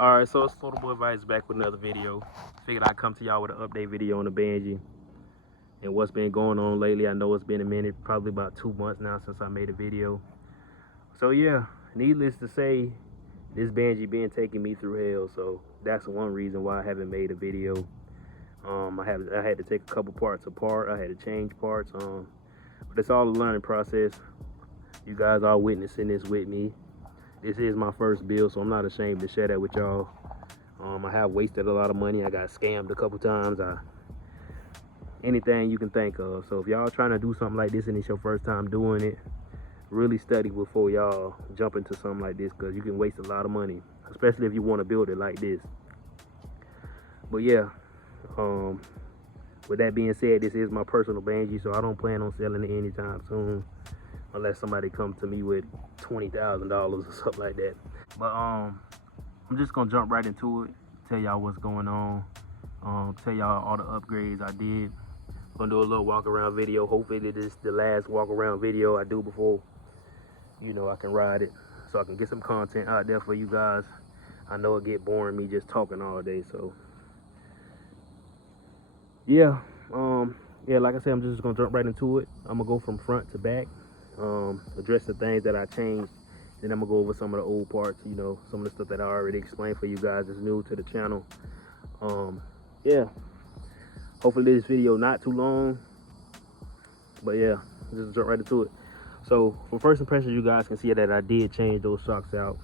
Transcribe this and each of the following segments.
Alright, so it's Little Boy Vice back with another video. Figured I'd come to y'all with an update video on the banshee and what's been going on lately. I know it's been a minute, probably about 2 months now since I made a video. So yeah, needless to say, this banshee been taking me through hell, so that's one reason why I haven't made a video. I had to take a couple parts apart. I had to change parts, but it's all a learning process. You guys are witnessing this with me. This is my first build, so I'm not ashamed to share that with y'all. I have wasted a lot of money. I got scammed a couple times. Anything you can think of. So if y'all trying to do something like this and it's your first time doing it, really study before y'all jump into something like this, because you can waste a lot of money, especially if you want to build it like this. But yeah, with that being said, this is my personal banshee, so I don't plan on selling it anytime soon, unless somebody comes to me with $20,000 or something like that. But I'm just gonna jump right into it, tell y'all what's going on, tell y'all all the upgrades I did. Gonna do a little walk around video. Hopefully this is the last walk around video I do before, you know, I can ride it, so I can get some content out there for you guys. I know it get boring me just talking all day, so yeah. Yeah, like I said, I'm just gonna jump right into it. I'm gonna go from front to back, address the things that I changed. Then I'm gonna go over some of the old parts, you know, some of the stuff that I already explained for you guys that's new to the channel. Yeah, hopefully this video not too long, but yeah, just jump right into it. So for first impression, you guys can see that I did change those shocks out.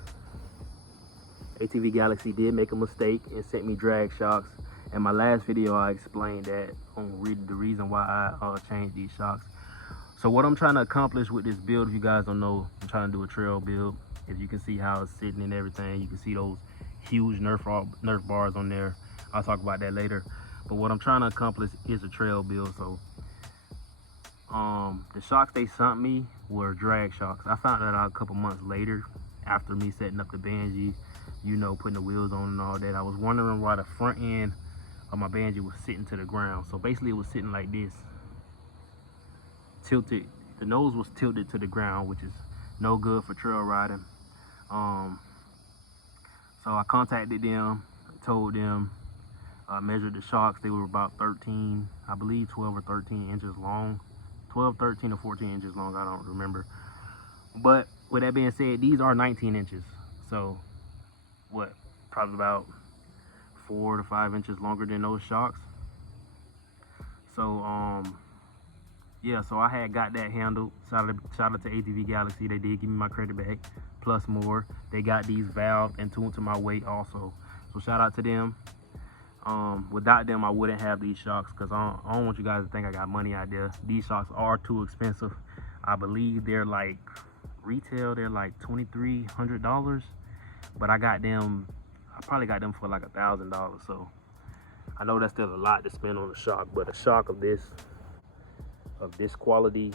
ATV Galaxy did make a mistake and sent me drag shocks. In my last video, I explained that on the reason why I changed these shocks. So what I'm trying to accomplish with this build, if you guys don't know, I'm trying to do a trail build. If you can see how it's sitting and everything, you can see those huge Nerf bars on there. I'll talk about that later. But what I'm trying to accomplish is a trail build. So the shocks they sent me were drag shocks. I found that out a couple months later after me setting up the banshee, you know, putting the wheels on and all that. I was wondering why the front end of my banshee was sitting to the ground. So basically it was sitting like this, tilted. The nose was tilted to the ground, which is no good for trail riding. So I contacted them, told them, measured the shocks. They were about 13, I believe 12 or 13 inches long. 12, 13 or 14 inches long, I don't remember. But with that being said, these are 19 inches. So what, probably about 4 to 5 inches longer than those shocks. So yeah, so I had got that handled. Shout out to ATV Galaxy. They did give me my credit back, plus more. They got these valved and tuned to my weight also. So shout out to them. Without them, I wouldn't have these shocks, because I don't want you guys to think I got money out there. These shocks are too expensive. I believe they're like, retail, they're like $2,300. But I probably got them for like $1,000. So I know that's still a lot to spend on a shock, but a shock of this quality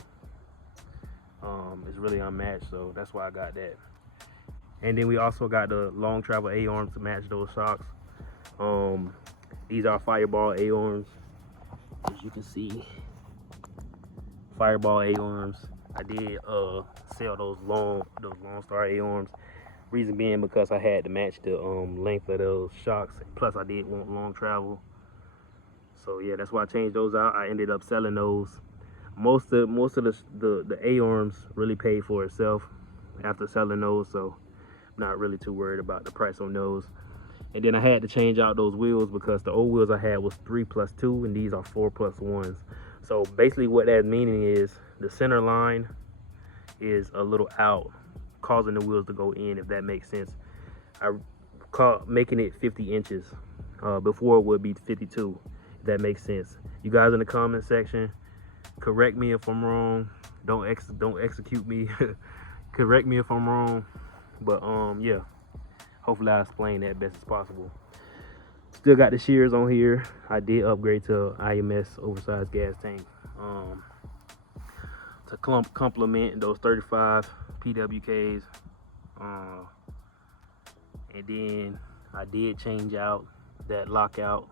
is really unmatched. So that's why I got that. And then we also got the long travel A-arms to match those shocks. These are Fireball A-arms, as you can see. Fireball A-arms. I did sell those long star A-arms. Reason being because I had to match the length of those shocks. Plus I did want long travel. So yeah, that's why I changed those out. I ended up selling those. Most of the A-arms really paid for itself after selling those, so I'm not really too worried about the price on those. And then I had to change out those wheels because the old wheels I had was 3+2 and these are 4+1s. So basically what that meaning is, the center line is a little out, causing the wheels to go in, if that makes sense. I call making it 50 inches. Before it would be 52, if that makes sense. You guys in the comment section, correct me if I'm wrong. Don't execute me. Correct me if I'm wrong. But yeah, hopefully I explain that best as possible. Still got the shears on here. I did upgrade to IMS oversized gas tank to complement those 35 PWKs. And then I did change out that lockout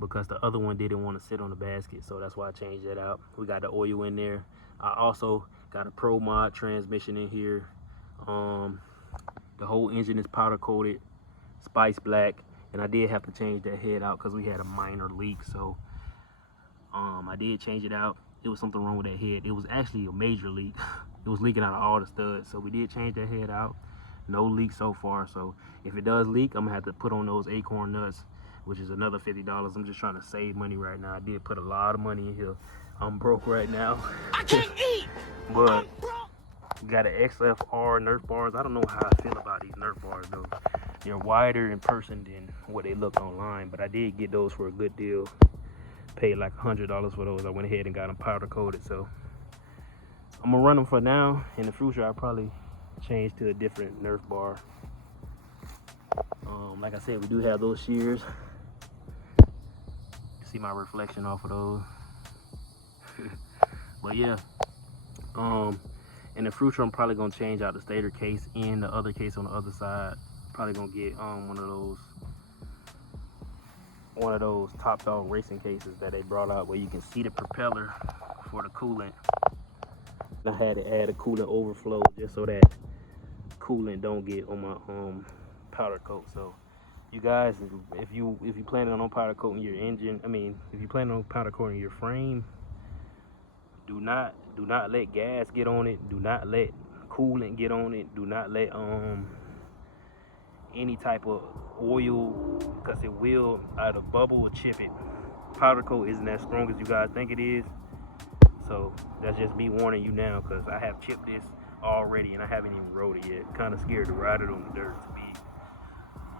because the other one didn't want to sit on the basket, so that's why I changed that out. We got the oil in there. I also got a Pro Mod transmission in here. The whole engine is powder coated, spice black, and I did have to change that head out because we had a minor leak. So I did change it out. It was something wrong with that head. It was actually a major leak. It was leaking out of all the studs. So we did change that head out. No leak so far. So if it does leak, I'm gonna have to put on those acorn nuts, which is another $50. I'm just trying to save money right now. I did put a lot of money in here. I'm broke right now. I can't eat. But got an XFR Nerf bars. I don't know how I feel about these Nerf bars though. They're wider in person than what they look online, but I did get those for a good deal. Paid like $100 for those. I went ahead and got them powder coated. So I'm gonna run them for now. In the future, I'll probably change to a different Nerf bar. Like I said, we do have those shears. See my reflection off of those. But yeah, in the future, I'm probably gonna change out the stator case and the other case on the other side. Probably gonna get one of those Top Dog racing cases that they brought out where you can see the propeller for the coolant. I had to add a coolant overflow just so that coolant don't get on my powder coat. So you guys, if you planning on powder coating your engine, if you planning on powder coating your frame, do not let gas get on it. Do not let coolant get on it. Do not let any type of oil, because it will either bubble or chip it. Powder coat isn't as strong as you guys think it is. So that's just me warning you now, because I have chipped this already and I haven't even rode it yet. Kind of scared to ride it on the dirt,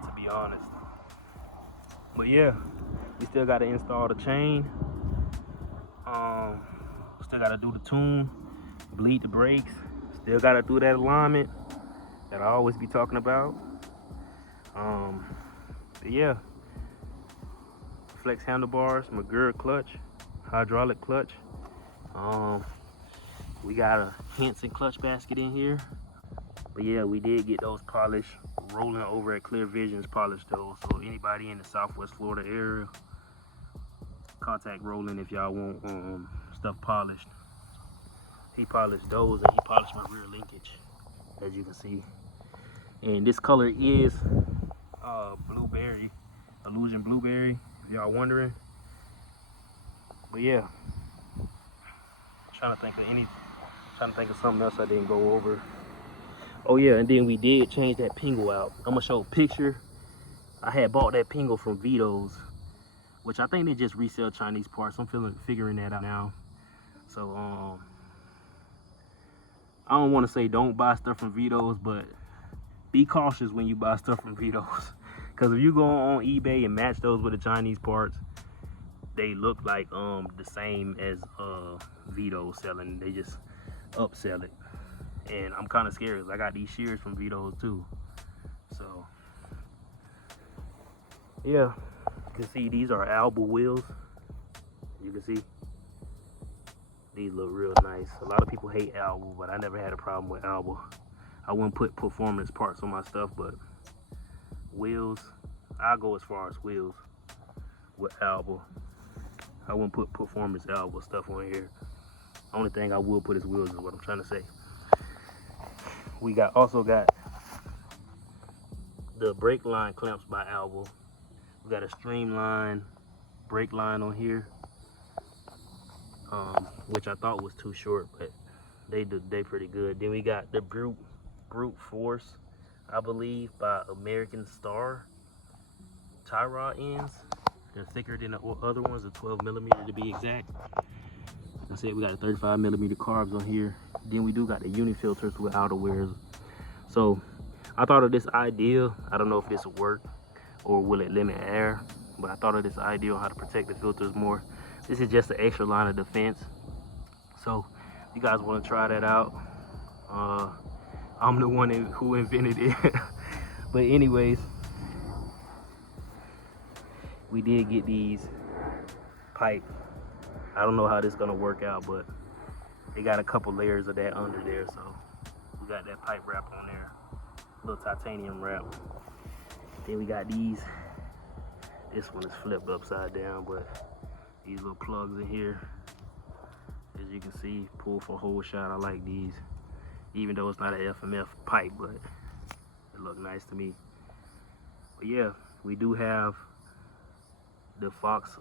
to be honest. But yeah, we still got to install the chain. Still got to do the tune, bleed the brakes. Still got to do that alignment that I always be talking about. But yeah, flex handlebars, McGurk clutch, hydraulic clutch. We got a Henson clutch basket in here. But yeah, we did get those polished. Rolling over at Clear Visions polished those. So anybody in the Southwest Florida area, contact Roland if y'all want stuff polished. He polished those and he polished my rear linkage, as you can see. And this color is blueberry, Illusion Blueberry, if y'all wondering. But yeah, trying to think of something else I didn't go over. Oh yeah, and then we did change that pingle out. I'm gonna show a picture. I had bought that pingle from Vito's, which I think they just resell Chinese parts. I'm figuring that out now. So I don't want to say don't buy stuff from Vito's, but be cautious when you buy stuff from Vito's. Because if you go on eBay and match those with the Chinese parts, they look like the same as Vito's selling. They just upsell it. And I'm kind of scared because I got these shears from Vito's too. So yeah, you can see these are Alba wheels. You can see these look real nice. A lot of people hate Alba, but I never had a problem with Alba. I wouldn't put performance parts on my stuff, but wheels, I'll go as far as wheels with Alba. I wouldn't put performance Alba stuff on here. Only thing I will put is wheels, is what I'm trying to say. We also got the brake line clamps by Alba. We got a streamline brake line on here, which I thought was too short, but they pretty good. Then we got the brute force, I believe, by American Star tie rod ends. They're thicker than the other ones, the 12mm to be exact. I said we got a 35mm carbs on here. Then we do got the uni filters with outer wears. So I thought of this idea. I don't know if this will work or will it limit air, but I thought of this idea on how to protect the filters more. This is just an extra line of defense. So if you guys want to try that out, I'm the one who invented it. But anyways, we did get these pipe. I don't know how this is gonna work out, but they got a couple layers of that under there, so we got that pipe wrap on there, little titanium wrap. Then we got these. This one is flipped upside down, but these little plugs in here, as you can see, pull for a whole shot. I like these, even though it's not an FMF pipe, but it look nice to me. But yeah, we do have the Fox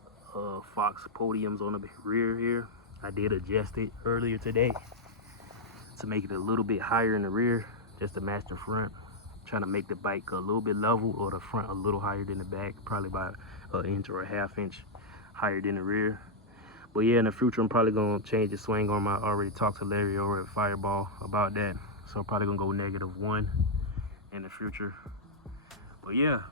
podiums on the rear here. I did adjust it earlier today to make it a little bit higher in the rear, just to match the front. Trying to make the bike a little bit level, or the front a little higher than the back, probably by an inch or a half inch higher than the rear. But yeah, in the future, I'm probably gonna change the swing arm. I already talked to Larry over at Fireball about that, so I'm probably gonna go -1 in the future. But yeah,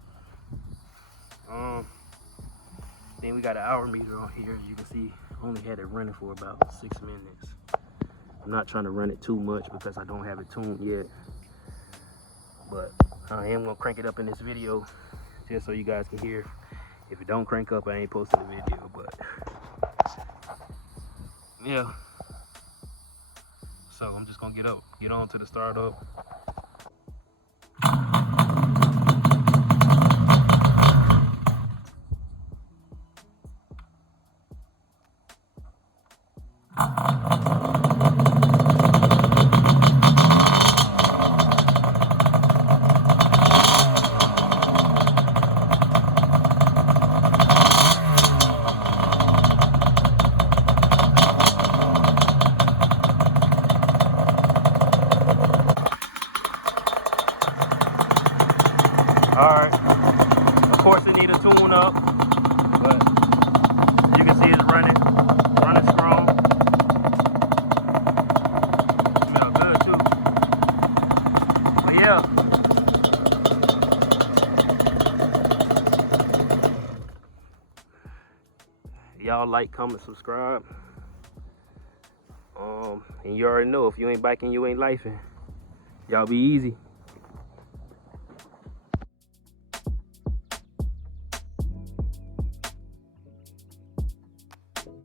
then we got an hour meter on here. As you can see, I only had it running for about 6 minutes. I'm not trying to run it too much because I don't have it tuned yet. But I am gonna crank it up in this video just so you guys can hear. If it don't crank up, I ain't posting the video. But yeah, so I'm just gonna get on to the startup. Alright, of course it needs a tune up, but you can see it's running strong. Smell good too. But yeah. Y'all like, comment, subscribe. And you already know, if you ain't biking, you ain't lifing. Y'all be easy.